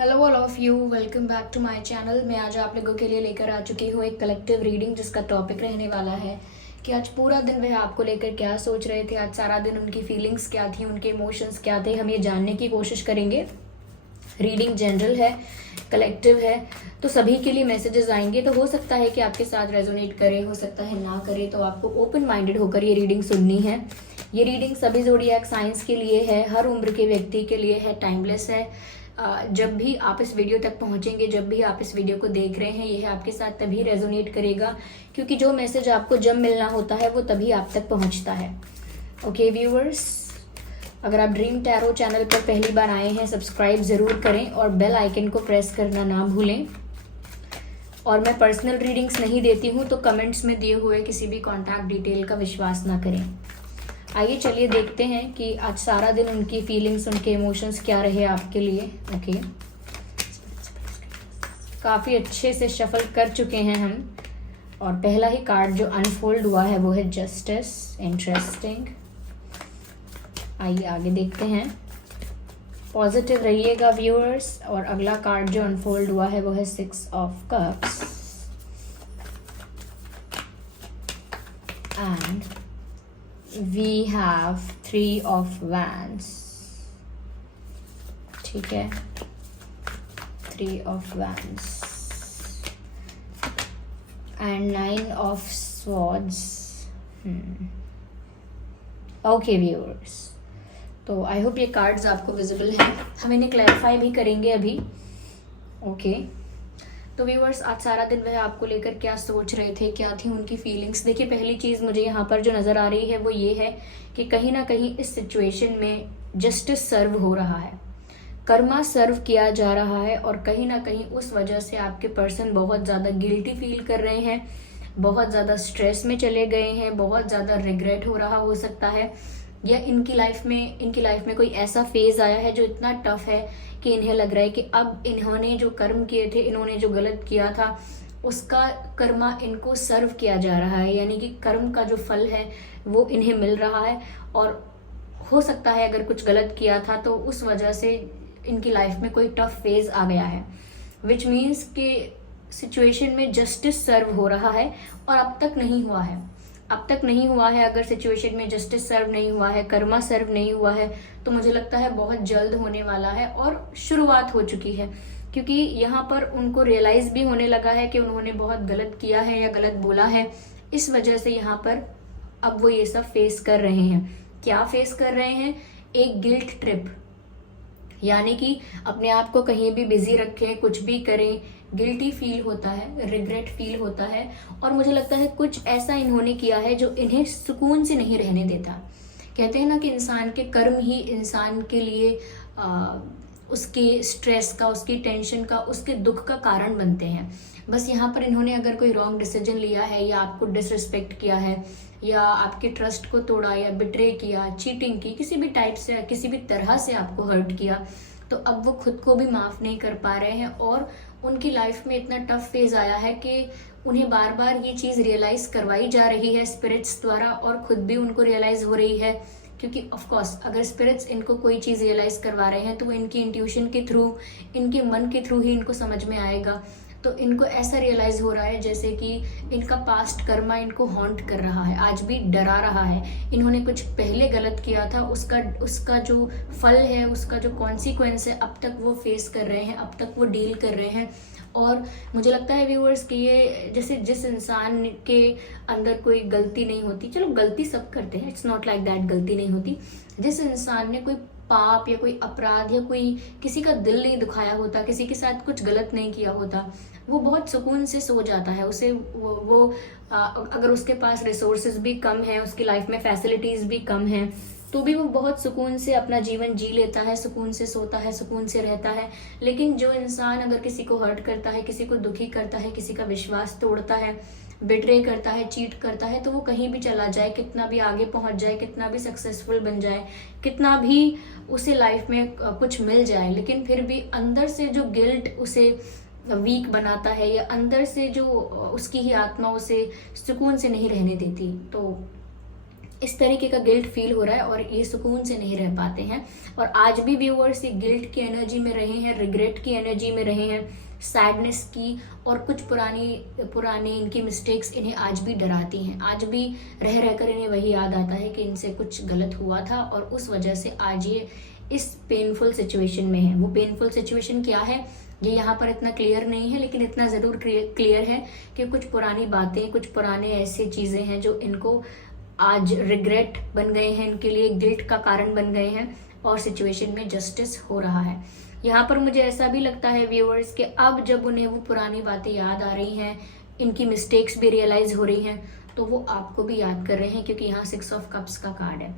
Hello all of you, welcome back to my channel. मैं आज आप लोगों के लिए लेकर आ चुकी हूँ एक कलेक्टिव रीडिंग जिसका टॉपिक रहने वाला है कि आज पूरा दिन वह आपको लेकर क्या सोच रहे थे, आज सारा दिन उनकी फीलिंग्स क्या थी, उनके इमोशंस क्या थे, हम ये जानने की कोशिश करेंगे। रीडिंग जनरल है, कलेक्टिव है, तो सभी के लिए मैसेजेस आएंगे। तो हो सकता है कि आपके साथ रेजोनेट करे, हो सकता है ना करे, तो आपको ओपन माइंडेड होकर ये रीडिंग सुननी है। ये रीडिंग सभी ज़ोडिएक साइंस के लिए है, हर उम्र के व्यक्ति के लिए है, टाइमलेस है। जब भी आप इस वीडियो तक पहुंचेंगे, जब भी आप इस वीडियो को देख रहे हैं, यह आपके साथ तभी रेजोनेट करेगा क्योंकि जो मैसेज आपको जब मिलना होता है वो तभी आप तक पहुंचता है। ओके व्यूअर्स, अगर आप ड्रीम टैरो चैनल पर पहली बार आए हैं, सब्सक्राइब ज़रूर करें और बेल आइकन को प्रेस करना ना भूलें। और मैं पर्सनल रीडिंग्स नहीं देती हूँ, तो कमेंट्स में दिए हुए किसी भी कॉन्टैक्ट डिटेल का विश्वास ना करें। आइए चलिए देखते हैं कि आज सारा दिन उनकी फीलिंग्स, उनके इमोशंस क्या रहे आपके लिए। ओके, काफ़ी अच्छे से शफल कर चुके हैं हम, और पहला ही कार्ड जो अनफोल्ड हुआ है वो है जस्टिस। इंटरेस्टिंग, आइए आगे देखते हैं। पॉजिटिव रहिएगा व्यूअर्स। और अगला कार्ड जो अनफोल्ड हुआ है वो है 6 of cups and we have 3 of wands। ठीक है, 3 of wands and 9 of swords। Okay viewers, तो आई होप ये कार्ड्स आपको विजिबल हैं। हम इन्हें क्लैरिफाई भी करेंगे अभी। ओके तो व्यूअर्स, आज सारा दिन वह आपको लेकर क्या सोच रहे थे, क्या थी उनकी फीलिंग्स। देखिए, पहली चीज़ मुझे यहाँ पर जो नज़र आ रही है वो ये है कि कहीं ना कहीं इस सिचुएशन में जस्टिस सर्व हो रहा है, कर्मा सर्व किया जा रहा है, और कहीं ना कहीं उस वजह से आपके पर्सन बहुत ज़्यादा गिल्टी फील कर रहे हैं, बहुत ज़्यादा स्ट्रेस में चले गए हैं, बहुत ज़्यादा रिग्रेट हो रहा हो सकता है, या इनकी लाइफ में कोई ऐसा फेज आया है जो इतना टफ है कि इन्हें लग रहा है कि अब इन्होंने जो कर्म किए थे, इन्होंने जो गलत किया था, उसका कर्मा इनको सर्व किया जा रहा है, यानी कि कर्म का जो फल है वो इन्हें मिल रहा है। और हो सकता है अगर कुछ गलत किया था तो उस वजह से इनकी लाइफ में कोई टफ फेज आ गया है, विच मीन्स कि सिचुएशन में जस्टिस सर्व हो रहा है और अब तक नहीं हुआ है। अब तक नहीं हुआ है। अगर सिचुएशन में जस्टिस सर्व नहीं हुआ है, कर्मा सर्व नहीं हुआ है, तो मुझे लगता है बहुत जल्द होने वाला है और शुरुआत हो चुकी है, क्योंकि यहाँ पर उनको रियलाइज भी होने लगा है कि उन्होंने बहुत गलत किया है या गलत बोला है। इस वजह से यहाँ पर अब वो ये सब फेस कर रहे हैं। क्या फेस कर रहे हैं? एक गिल्ट ट्रिप, यानी कि अपने आप को कहीं भी बिजी रखें, कुछ भी करें, गिल्टी फील होता है, रिग्रेट फील होता है, और मुझे लगता है कुछ ऐसा इन्होंने किया है जो इन्हें सुकून से नहीं रहने देता। कहते हैं ना कि इंसान के कर्म ही इंसान के लिए उसके स्ट्रेस का, उसकी टेंशन का, उसके दुख का कारण बनते हैं। बस यहाँ पर इन्होंने अगर कोई रॉन्ग डिसीजन लिया है, या आपको डिसरिस्पेक्ट किया है, या आपके ट्रस्ट को तोड़ा, या बिट्रे किया, चीटिंग की, किसी भी टाइप से, किसी भी तरह से आपको हर्ट किया, तो अब वो खुद को भी माफ़ नहीं कर पा रहे हैं। और उनकी लाइफ में इतना टफ फेज आया है कि उन्हें बार बार ये चीज़ रियलाइज़ करवाई जा रही है स्पिरिट्स द्वारा, और खुद भी उनको रियलाइज़ हो रही है, क्योंकि ऑफ कोर्स अगर स्पिरिट्स इनको कोई चीज़ रियलाइज करवा रहे हैं तो वो इनकी इंट्यूशन के थ्रू, इनके मन के थ्रू ही इनको समझ में आएगा। तो इनको ऐसा रियलाइज हो रहा है जैसे कि इनका पास्ट कर्मा इनको हॉन्ट कर रहा है, आज भी डरा रहा है। इन्होंने कुछ पहले गलत किया था, उसका जो फल है, उसका जो कॉन्सिक्वेंस है, अब तक वो फेस कर रहे हैं, अब तक वो डील कर रहे हैं। और मुझे लगता है व्यूअर्स कि ये जैसे जिस इंसान के अंदर कोई गलती नहीं होती, चलो गलती सब करते हैं, इट्स नॉट लाइक दैट गलती नहीं होती, जिस इंसान ने कोई पाप या कोई अपराध या कोई किसी का दिल नहीं दुखाया होता, किसी के साथ कुछ गलत नहीं किया होता, वो बहुत सुकून से सो जाता है। उसे वो अगर उसके पास रिसोर्सेज भी कम है, उसकी लाइफ में फैसिलिटीज भी कम हैं, तो भी वो बहुत सुकून से अपना जीवन जी लेता है, सुकून से सोता है, सुकून से रहता है। लेकिन जो इंसान अगर किसी को हर्ट करता है, किसी को दुखी करता है, किसी का विश्वास तोड़ता है, बिट्रे करता है, चीट करता है, तो वो कहीं भी चला जाए, कितना भी आगे पहुंच जाए, कितना भी सक्सेसफुल बन जाए, कितना भी उसे लाइफ में कुछ मिल जाए, लेकिन फिर भी अंदर से जो गिल्ट उसे वीक बनाता है, या अंदर से जो उसकी ही आत्मा उसे सुकून से नहीं रहने देती। तो इस तरीके का गिल्ट फील हो रहा है और ये सुकून से नहीं रह पाते हैं। और आज भी व्यूअर्स ये गिल्ट की एनर्जी में रहे हैं, रिग्रेट की एनर्जी में रहे हैं, सैडनेस की, और कुछ पुरानी इनकी मिस्टेक्स इन्हें आज भी डराती हैं। आज भी रह रहकर इन्हें वही याद आता है कि इनसे कुछ गलत हुआ था और उस वजह से आज ये इस पेनफुल सिचुएशन में है। वो पेनफुल सिचुएशन क्या है ये यहाँ पर इतना क्लियर नहीं है, लेकिन इतना ज़रूर क्लियर है कि कुछ पुरानी बातें, कुछ पुराने ऐसे चीज़ें हैं जो इनको आज रिग्रेट बन गए हैं, इनके लिए गिल्ट का कारण बन गए हैं और सिचुएशन में जस्टिस हो रहा है। यहाँ पर मुझे ऐसा भी लगता है व्यूअर्स कि अब जब उन्हें वो पुरानी बातें याद आ रही हैं, इनकी मिस्टेक्स भी रियलाइज हो रही हैं, तो वो आपको भी याद कर रहे हैं, क्योंकि यहाँ 6 ऑफ कप्स का कार्ड है।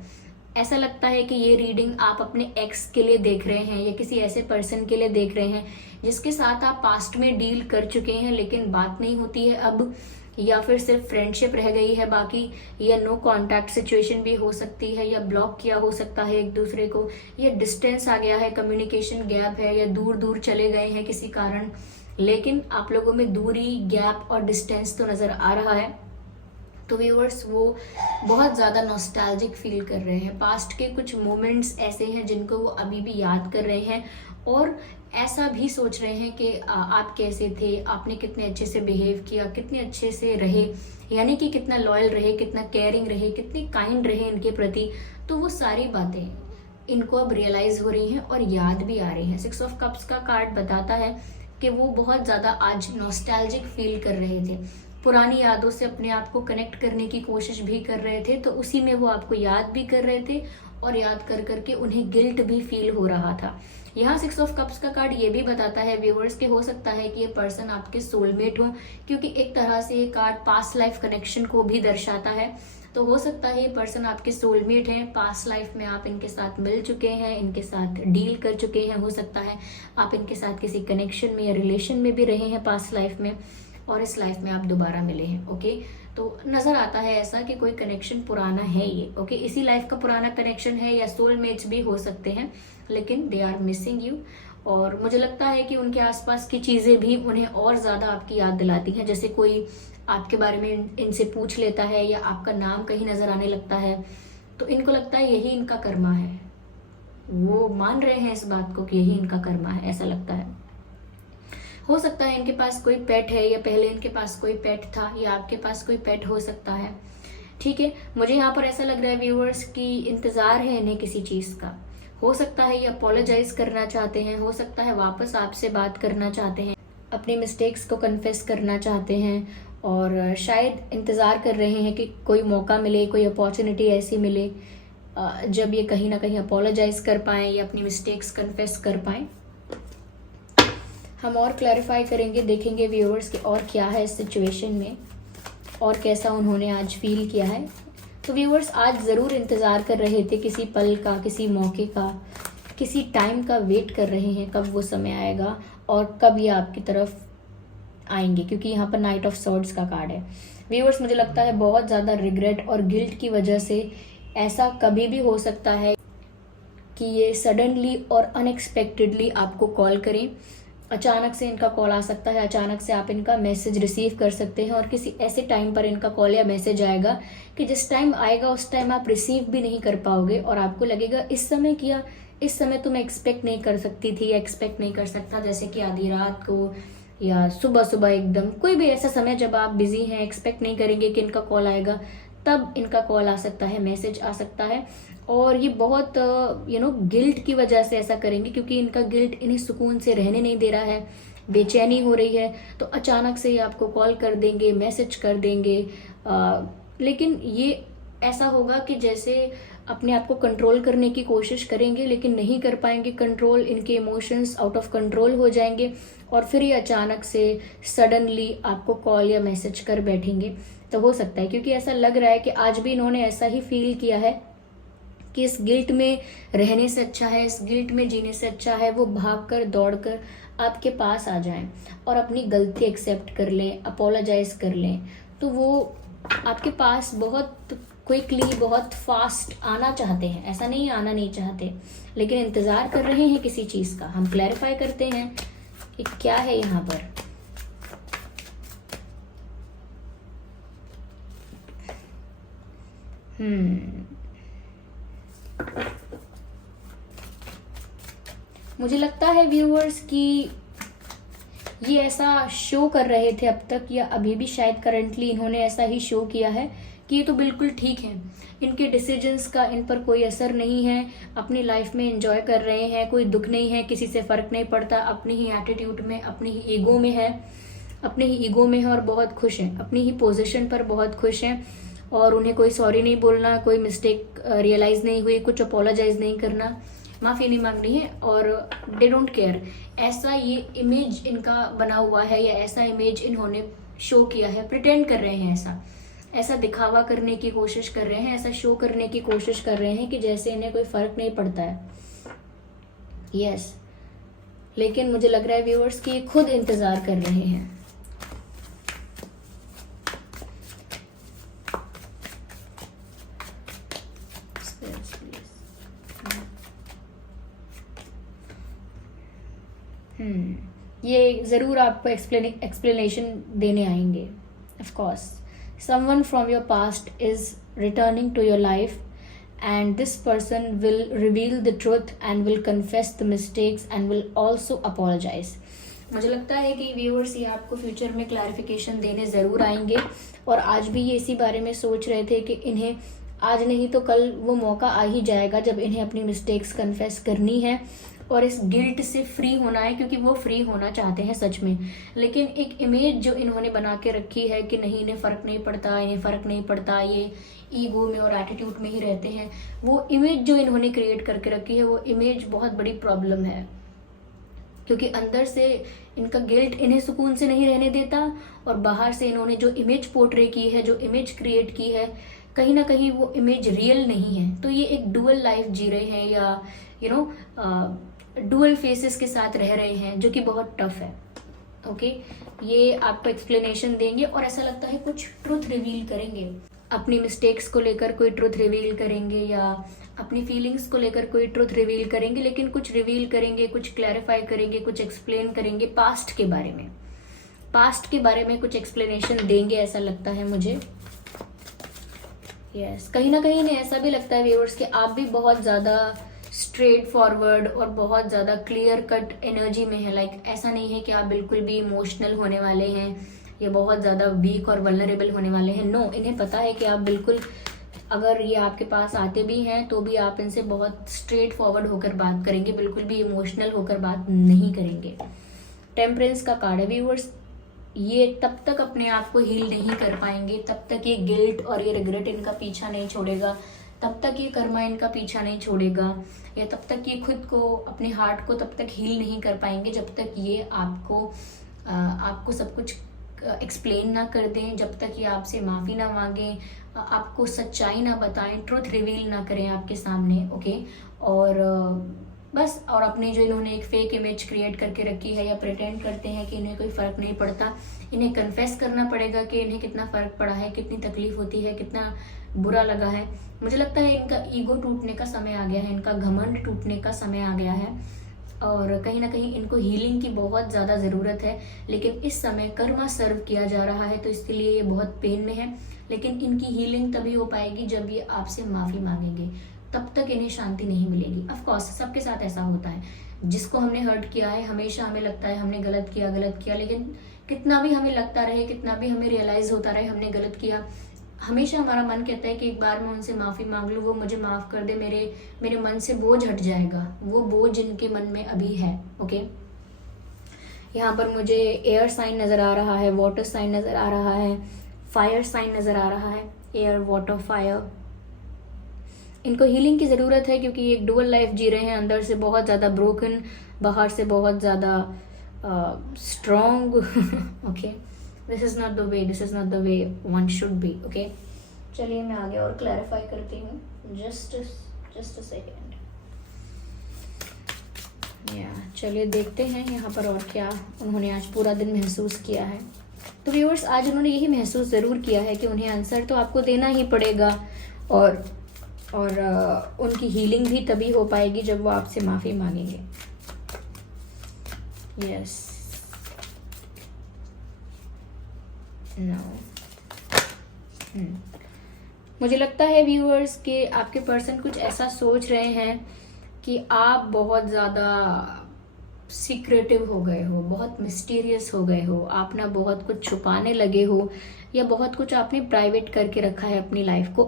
ऐसा लगता है कि ये रीडिंग आप अपने एक्स के लिए देख रहे हैं या किसी ऐसे पर्सन के लिए देख रहे हैं जिसके साथ आप पास्ट में डील कर चुके हैं लेकिन बात नहीं होती है अब, या फिर सिर्फ फ्रेंडशिप रह गई है बाकी, या नो कांटेक्ट सिचुएशन भी हो सकती है, या ब्लॉक किया हो सकता है एक दूसरे को, या डिस्टेंस आ गया है, कम्युनिकेशन गैप है, या दूर दूर चले गए हैं किसी कारण, लेकिन आप लोगों में दूरी, गैप और डिस्टेंस तो नज़र आ रहा है। तो व्यूअर्स वो बहुत ज़्यादा नॉस्टैल्जिक फील कर रहे हैं। पास्ट के कुछ मोमेंट्स ऐसे हैं जिनको वो अभी भी याद कर रहे हैं और ऐसा भी सोच रहे हैं कि आप कैसे थे, आपने कितने अच्छे से बिहेव किया, कितने अच्छे से रहे, यानी कि कितना लॉयल रहे, कितना केयरिंग रहे, कितने काइंड रहे इनके प्रति। तो वो सारी बातें इनको अब रियलाइज हो रही हैं और याद भी आ रही हैं। 6 ऑफ कप्स का कार्ड बताता है कि वो बहुत ज़्यादा आज नॉस्टैल्जिक फील कर रहे थे, पुरानी यादों से अपने आप को कनेक्ट करने की कोशिश भी कर रहे थे, तो उसी में वो आपको याद भी कर रहे थे और याद कर करके उन्हें गिल्ट भी फील हो रहा था। यहाँ 6 ऑफ कप्स का कार्ड ये भी बताता है व्यूअर्स कि हो सकता है कि ये पर्सन आपके सोलमेट हो, क्योंकि एक तरह से ये कार्ड पास्ट लाइफ कनेक्शन को भी दर्शाता है। तो हो सकता है ये पर्सन आपके सोलमेट हैं, पास्ट लाइफ में आप इनके साथ मिल चुके हैं, इनके साथ डील कर चुके हैं, हो सकता है आप इनके साथ किसी कनेक्शन में या रिलेशन में भी रहे हैं पास्ट लाइफ में और इस लाइफ में आप दोबारा मिले हैं। ओके, तो नज़र आता है ऐसा कि कोई कनेक्शन पुराना है ये। ओके, इसी लाइफ का पुराना कनेक्शन है या सोलमेट्स भी हो सकते हैं, लेकिन दे आर मिसिंग यू। और मुझे लगता है कि उनके आसपास की चीज़ें भी उन्हें और ज़्यादा आपकी याद दिलाती हैं, जैसे कोई आपके बारे में इनसे पूछ लेता है या आपका नाम कहीं नज़र आने लगता है, तो इनको लगता है यही इनका कर्मा है। वो मान रहे हैं इस बात को कि यही इनका कर्मा है, ऐसा लगता है। हो सकता है इनके पास कोई पेट है या पहले इनके पास कोई पेट था या आपके पास कोई पेट हो सकता है। ठीक है, मुझे यहाँ पर ऐसा लग रहा है व्यूअर्स की इंतज़ार है इन्हें किसी चीज़ का। हो सकता है ये अपोलोजाइज करना चाहते हैं, हो सकता है वापस आपसे बात करना चाहते हैं, अपनी मिस्टेक्स को कन्फेस करना चाहते हैं और शायद इंतज़ार कर रहे हैं कि कोई मौका मिले, कोई अपॉर्चुनिटी ऐसी मिले जब ये कहीं ना कहीं अपोलोजाइज कर पाएँ या अपनी मिस्टेक्स कन्फेस कर पाएँ। हम और क्लैरिफाई करेंगे, देखेंगे व्यूअर्स कि और क्या है इस सिचुएशन में और कैसा उन्होंने आज फील किया है। तो व्यूअर्स आज ज़रूर इंतज़ार कर रहे थे किसी पल का, किसी मौके का, किसी टाइम का वेट कर रहे हैं कब वो समय आएगा और कब ये आपकी तरफ आएंगे, क्योंकि यहाँ पर नाइट ऑफ सॉर्ड्स का कार्ड है। व्यूअर्स मुझे लगता है बहुत ज़्यादा रिग्रेट और गिल्ट की वजह से ऐसा कभी भी हो सकता है कि ये सडनली और अनएक्सपेक्टेडली आपको कॉल करें। अचानक से इनका कॉल आ सकता है, अचानक से आप इनका मैसेज रिसीव कर सकते हैं और किसी ऐसे टाइम पर इनका कॉल या मैसेज आएगा कि जिस टाइम आएगा उस टाइम आप रिसीव भी नहीं कर पाओगे और आपको लगेगा इस समय किया, इस समय तो मैं एक्सपेक्ट नहीं कर सकती थी या एक्सपेक्ट नहीं कर सकता, जैसे कि आधी रात को या सुबह सुबह एकदम कोई भी ऐसा समय जब आप बिजी हैं, एक्सपेक्ट नहीं करेंगे कि इनका कॉल आएगा, तब इनका कॉल आ सकता है, मैसेज आ सकता है। और ये बहुत गिल्ट की वजह से ऐसा करेंगे, क्योंकि इनका गिल्ट इन्हें सुकून से रहने नहीं दे रहा है, बेचैनी हो रही है, तो अचानक से ये आपको कॉल कर देंगे, मैसेज कर देंगे। लेकिन ये ऐसा होगा कि जैसे अपने आप को कंट्रोल करने की कोशिश करेंगे लेकिन नहीं कर पाएंगे कंट्रोल, इनके इमोशंस आउट ऑफ कंट्रोल हो जाएंगे और फिर ये अचानक से सडनली आपको कॉल या मैसेज कर बैठेंगे। तो हो सकता है, क्योंकि ऐसा लग रहा है कि आज भी इन्होंने ऐसा ही फील किया है कि इस गिल्ट में रहने से अच्छा है, इस गिल्ट में जीने से अच्छा है वो भागकर दौड़कर आपके पास आ जाएं और अपनी गलती एक्सेप्ट कर लें, अपोलोजाइज कर लें। तो वो आपके पास बहुत क्विकली, बहुत फास्ट आना चाहते हैं, ऐसा नहीं आना नहीं चाहते, लेकिन इंतज़ार कर रहे हैं किसी चीज़ का। हम क्लैरिफाई करते हैं कि क्या है यहाँ पर। मुझे लगता है व्यूअर्स कि ये ऐसा शो कर रहे थे अब तक, या अभी भी शायद करंटली इन्होंने ऐसा ही शो किया है कि ये तो बिल्कुल ठीक है, इनके डिसीजंस का इन पर कोई असर नहीं है, अपनी लाइफ में एंजॉय कर रहे हैं, कोई दुख नहीं है, किसी से फर्क नहीं पड़ता, अपनी ही एटीट्यूड में, अपनी ही ईगो में है, अपने ही ईगो में है और बहुत खुश हैं, अपनी ही पोजीशन पर बहुत खुश हैं, और उन्हें कोई सॉरी नहीं बोलना, कोई मिस्टेक रियलाइज नहीं हुई, कुछ अपोलोजाइज नहीं करना, माफ़ी नहीं मांगनी है, और दे डोंट केयर। ऐसा ये इमेज इनका बना हुआ है, या ऐसा इमेज इन्होंने शो किया है, प्रिटेंड कर रहे हैं, ऐसा दिखावा करने की कोशिश कर रहे हैं, ऐसा शो करने की कोशिश कर रहे हैं कि जैसे इन्हें कोई फर्क नहीं पड़ता है। यस, लेकिन मुझे लग रहा है व्यूअर्स कि खुद इंतजार कर रहे हैं। ये जरूर आपको एक्सप्लेनेशन देने आएंगे। Of course someone from your past is returning to your life, and this person will reveal the truth and will confess the mistakes and will also apologize. मुझे लगता है कि व्यूअर्स ये आपको फ्यूचर में क्लैरिफिकेशन देने ज़रूर आएंगे, और आज भी ये इसी बारे में सोच रहे थे कि इन्हें आज नहीं तो कल वो मौका आ ही जाएगा जब इन्हें अपनी मिस्टेक्स कन्फेस करनी है और इस गिल्ट से फ्री होना है, क्योंकि वो फ्री होना चाहते हैं सच में। लेकिन एक इमेज जो इन्होंने बना के रखी है कि नहीं, इन्हें फ़र्क नहीं पड़ता, इन्हें फ़र्क नहीं पड़ता, ये ईगो में और एटीट्यूड में ही रहते हैं, वो इमेज जो इन्होंने क्रिएट करके रखी है, वो इमेज बहुत बड़ी प्रॉब्लम है, क्योंकि अंदर से इनका गिल्ट इन्हें सुकून से नहीं रहने देता, और बाहर से इन्होंने जो इमेज पोर्ट्रे की है, जो इमेज क्रिएट की है, कहीं ना कहीं वो इमेज रियल नहीं है। तो ये एक डुअल लाइफ जी रहे हैं, या डुअल फेसेस के साथ रह रहे हैं, जो कि बहुत टफ है। ओके, ये आपको एक्सप्लेनेशन देंगे, और ऐसा लगता है कुछ ट्रुथ रिवील करेंगे, अपनी मिस्टेक्स को लेकर कोई ट्रुथ रिवील करेंगे, या अपनी फीलिंग्स को लेकर कोई ट्रुथ रिवील करेंगे, लेकिन कुछ रिवील करेंगे, कुछ क्लैरिफाई करेंगे, कुछ एक्सप्लेन करेंगे पास्ट के बारे में, कुछ एक्सप्लेनेशन देंगे, ऐसा लगता है मुझे। यस, कहीं ना कहीं इन्हें ऐसा भी लगता है व्यूअर्स कि आप भी बहुत ज़्यादा स्ट्रेट फॉरवर्ड और बहुत ज़्यादा क्लियर कट एनर्जी में है। लाइक ऐसा नहीं है कि आप बिल्कुल भी इमोशनल होने वाले हैं या बहुत ज़्यादा वीक और वल्नरेबल होने वाले हैं। नो, इन्हें पता है कि आप बिल्कुल, अगर ये आपके पास आते भी हैं तो भी आप इनसे बहुत स्ट्रेट फॉरवर्ड होकर बात करेंगे, बिल्कुल भी इमोशनल होकर बात नहीं करेंगे। टेम्परेंस का कार्ड है व्यूअर्स, ये तब तक अपने आप को हील नहीं कर पाएंगे, तब तक ये गिल्ट और ये रिग्रेट इनका पीछा नहीं छोड़ेगा, तब तक ये कर्मा इनका पीछा नहीं छोड़ेगा, या तब तक ये खुद को, अपने हार्ट को तब तक हील नहीं कर पाएंगे जब तक ये आपको सब कुछ एक्सप्लेन ना कर दें, जब तक ये आपसे माफ़ी ना मांगें, आपको सच्चाई ना बताएं, ट्रुथ रिवील ना करें आपके सामने। ओके, और बस, और अपने जो इन्होंने एक फेक इमेज क्रिएट करके रखी है, या प्रिटेंड करते हैं कि इन्हें कोई फ़र्क नहीं पड़ता, इन्हें कन्फेस करना पड़ेगा कि इन्हें कितना फ़र्क पड़ा है, कितनी तकलीफ होती है, कितना बुरा लगा है। मुझे लगता है इनका ईगो टूटने का समय आ गया है, इनका घमंड टूटने का समय आ गया है, और कहीं ना कहीं इनको हीलिंग की बहुत ज़्यादा ज़रूरत है। लेकिन इस समय कर्मा सर्व किया जा रहा है, तो इसके लिए ये बहुत पेन में है। लेकिन इनकी हीलिंग तभी हो पाएगी जब ये आपसे माफ़ी मांगेंगे, तब तक इन्हें शांति नहीं मिलेगी। ऑफ कोर्स सबके साथ ऐसा होता है, जिसको हमने हर्ट किया है हमेशा हमें लगता है हमने गलत किया, लेकिन कितना भी हमें लगता रहे, कितना भी हमें रियलाइज़ होता रहे हमने गलत किया, हमेशा हमारा मन कहता है कि एक बार मैं उनसे माफ़ी मांग लूँ, वो मुझे माफ़ कर दे, मेरे मन से बोझ हट जाएगा, वो बोझ जिनके मन में अभी है। ओके, यहाँ पर मुझे एयर साइन नज़र आ रहा है, वाटर साइन नज़र आ रहा है, फायर साइन नज़र आ रहा है, एयर वाटर फायर। इनको हीलिंग की ज़रूरत है, क्योंकि एक डुअल लाइफ जी रहे हैं, अंदर से बहुत ज़्यादा ब्रोकन, बाहर से बहुत ज़्यादा strong. Okay, this is not the way, this is not the way one should be. Okay, चलिए मैं आगे और क्लैरिफाई करती हूँ, जस्ट अ सेकेंड। या चलिए देखते हैं यहाँ पर और क्या उन्होंने आज पूरा दिन महसूस किया है। तो व्यूअर्स, आज उन्होंने यही महसूस ज़रूर किया है कि उन्हें आंसर तो आपको देना ही पड़ेगा, और उनकी हीलिंग भी तभी हो पाएगी जब वो आपसे माफ़ी मांगेंगे। यस, नो, मुझे लगता है व्यूअर्स कि आपके पर्सन कुछ ऐसा सोच रहे हैं कि आप बहुत ज़्यादा सीक्रेटिव हो गए हो, बहुत मिस्टीरियस हो गए हो, आप ना बहुत कुछ छुपाने लगे हो, या बहुत कुछ आपने प्राइवेट करके रखा है अपनी लाइफ को।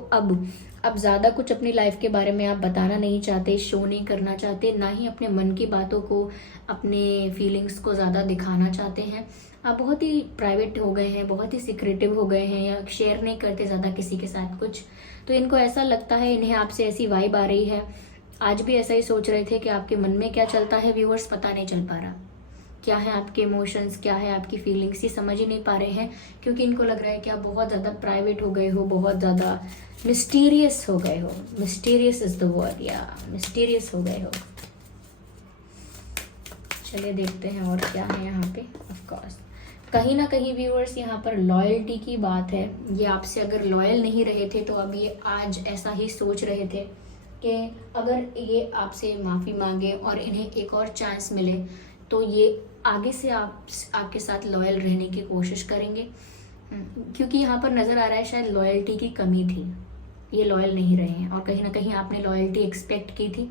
अब ज़्यादा कुछ अपनी लाइफ के बारे में आप बताना नहीं चाहते, शो नहीं करना चाहते, ना ही अपने मन की बातों को, अपने फीलिंग्स को ज़्यादा दिखाना चाहते हैं। आप बहुत ही प्राइवेट हो गए हैं, बहुत ही सीक्रेटिव हो गए हैं, या शेयर नहीं करते ज़्यादा किसी के साथ कुछ। तो इनको ऐसा लगता है, इन्हें आपसे ऐसी वाइब आ रही है। आज भी ऐसा ही सोच रहे थे कि आपके मन में क्या चलता है व्यूअर्स पता नहीं चल पा रहा। क्या है आपके इमोशंस, क्या है आपकी फीलिंग्स, ये समझ ही नहीं पा रहे हैं, क्योंकि इनको लग रहा है कि आप बहुत ज़्यादा प्राइवेट हो गए हो, बहुत ज़्यादा मिस्टीरियस हो गए हो। मिस्टीरियस इज द वर्ड, या मिस्टीरियस हो गए हो। चलिए देखते हैं और क्या है यहाँ पे। ऑफ कोर्स कहीं ना कहीं व्यूअर्स यहाँ पर लॉयल्टी की बात है। ये आपसे अगर लॉयल नहीं रहे थे तो अब ये आज ऐसा ही सोच रहे थे कि अगर ये आपसे माफ़ी मांगे और इन्हें एक और चांस मिले तो ये आगे से आपके साथ लॉयल रहने की कोशिश करेंगे, क्योंकि यहाँ पर नज़र आ रहा है शायद लॉयल्टी की कमी थी, ये लॉयल नहीं रहे हैं। और कहीं ना कहीं आपने लॉयल्टी एक्सपेक्ट की थी,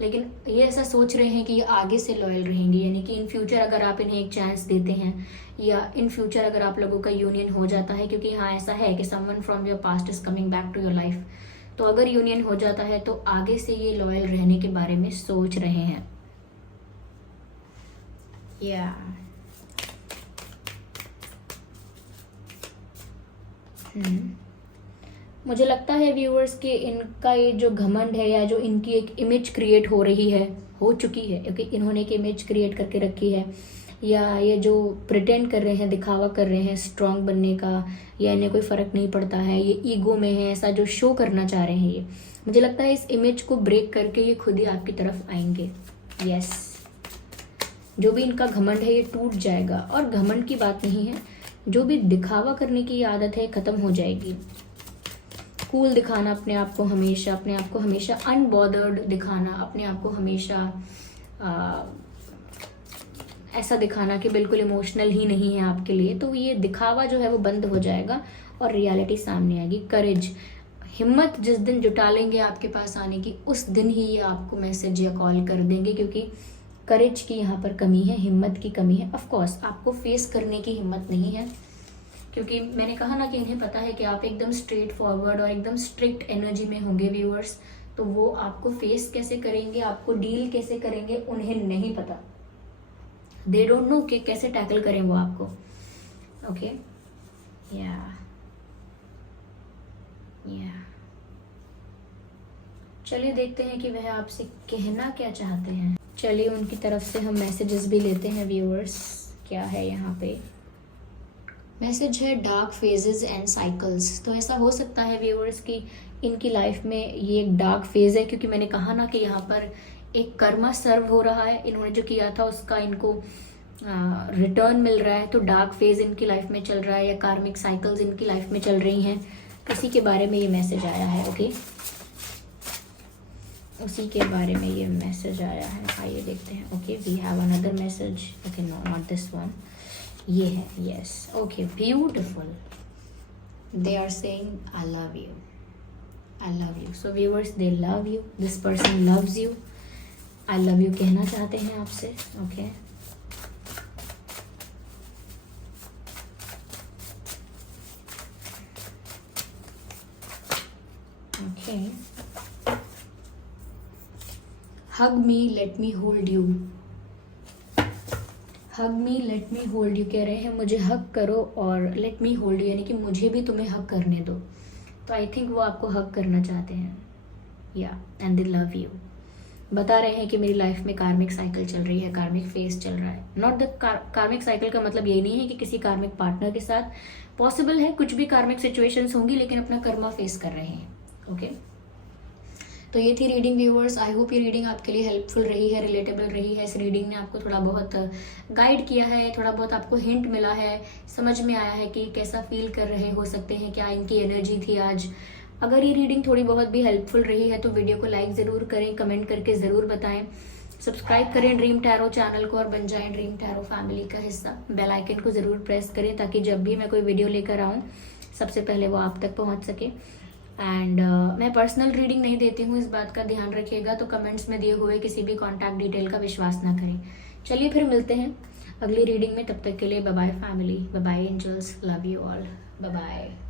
लेकिन ये ऐसा सोच रहे हैं कि ये आगे से लॉयल रहेंगे, यानी कि इन फ्यूचर अगर आप इन्हें एक चांस देते हैं, या इन फ्यूचर अगर आप लोगों का यूनियन हो जाता है, क्योंकि हाँ ऐसा है कि someone from your past is coming back to your life, तो अगर यूनियन हो जाता है तो आगे से ये लॉयल रहने के बारे में सोच रहे हैं। या मुझे लगता है व्यूअर्स कि इनका ये जो घमंड है, या जो इनकी एक इमेज क्रिएट हो रही है, हो चुकी है, क्योंकि इन्होंने एक इमेज क्रिएट करके रखी है, या ये जो प्रिटेंड कर रहे हैं, दिखावा कर रहे हैं स्ट्रांग बनने का, या इन्हें कोई फ़र्क नहीं पड़ता है, ये ईगो में है, ऐसा जो शो करना चाह रहे हैं, ये मुझे लगता है इस इमेज को ब्रेक करके ये खुद ही आपकी तरफ आएंगे। यस, जो भी इनका घमंड है ये टूट जाएगा। और घमंड की बात नहीं है, जो भी दिखावा करने की आदत है ख़त्म हो जाएगी। कूल दिखाना अपने आप को हमेशा अनबॉदर्ड दिखाना, अपने आप को हमेशा ऐसा दिखाना कि बिल्कुल इमोशनल ही नहीं है आपके लिए, तो ये दिखावा जो है वो बंद हो जाएगा और रियलिटी सामने आएगी। करेज, हिम्मत जिस दिन जुटा लेंगे आपके पास आने की, उस दिन ही ये आपको मैसेज या कॉल कर देंगे, क्योंकि करेज की यहाँ पर कमी है, हिम्मत की कमी है। ऑफ कोर्स आपको फेस करने की हिम्मत नहीं है, क्योंकि मैंने कहा ना कि इन्हें पता है कि आप एकदम स्ट्रेट फॉरवर्ड और एकदम स्ट्रिक्ट एनर्जी में होंगे व्यूअर्स, तो वो आपको फेस कैसे करेंगे, आपको डील कैसे करेंगे, उन्हें नहीं पता। दे डोंट नो कि कैसे टैकल करें वो आपको। ओके, या चलिए देखते हैं कि वह आपसे कहना क्या चाहते हैं। चलिए उनकी तरफ से हम मैसेजेस भी लेते हैं व्यूअर्स। क्या है यहाँ पे मैसेज है, डार्क फेजेस एंड साइकिल्स। तो ऐसा हो सकता है व्यूअर्स कि इनकी लाइफ में ये एक डार्क फेज है, क्योंकि मैंने कहा ना कि यहाँ पर एक कर्मा सर्व हो रहा है, इन्होंने जो किया था उसका इनको रिटर्न मिल रहा है। तो डार्क फेज इनकी लाइफ में चल रहा है, या कार्मिक साइकिल्स इनकी लाइफ में चल रही हैं, इसी के बारे में ये मैसेज आया है। ओके, उसी के बारे में ये मैसेज आया है। आइए देखते हैं। Okay, we have another message. Okay, no not this one, ये है। Yes, okay, beautiful. They are saying I love you, I love you. So viewers, they love you, this person loves you, I love you कहना चाहते हैं आपसे। Okay, okay, hug me, let me hold you. Hug me, let me hold you कह रहे हैं, मुझे हग करो और लेट मी होल्ड यू, यानी कि मुझे भी तुम्हें हग करने दो। तो आई थिंक वो आपको हग करना चाहते हैं, या एंड दे लव यू। बता रहे हैं कि मेरी लाइफ में कार्मिक साइकिल चल रही है, कार्मिक फेज चल रहा है। नॉट द कार्मिक साइकिल का मतलब ये नहीं है कि किसी कार्मिक पार्टनर के साथ, पॉसिबल है कुछ भी कार्मिक सिचुएशंस होंगी, लेकिन अपना कर्मा फेस कर रहे हैं। ओके, तो ये थी रीडिंग व्यूअर्स। आई होप ये रीडिंग आपके लिए हेल्पफुल रही है, रिलेटेबल रही है। इस रीडिंग ने आपको थोड़ा बहुत गाइड किया है, थोड़ा बहुत आपको हिंट मिला है, समझ में आया है कि कैसा फील कर रहे हो सकते हैं, क्या इनकी एनर्जी थी आज। अगर ये रीडिंग थोड़ी बहुत भी हेल्पफुल रही है तो वीडियो को लाइक ज़रूर करें, कमेंट करके ज़रूर बताएं, सब्सक्राइब करें ड्रीम टैरो चैनल को और बन जाएं ड्रीम टैरो फैमिली का हिस्सा। बेल आइकन को ज़रूर प्रेस करें ताकि जब भी मैं कोई वीडियो लेकर आऊँ सबसे पहले वो आप तक पहुँच सके। एंड मैं पर्सनल रीडिंग नहीं देती हूँ, इस बात का ध्यान रखिएगा। तो कमेंट्स में दिए हुए किसी भी कॉन्टैक्ट डिटेल का विश्वास ना करें। चलिए फिर मिलते हैं अगली रीडिंग में, तब तक के लिए bye bye family, bye bye angels, love you all, bye bye.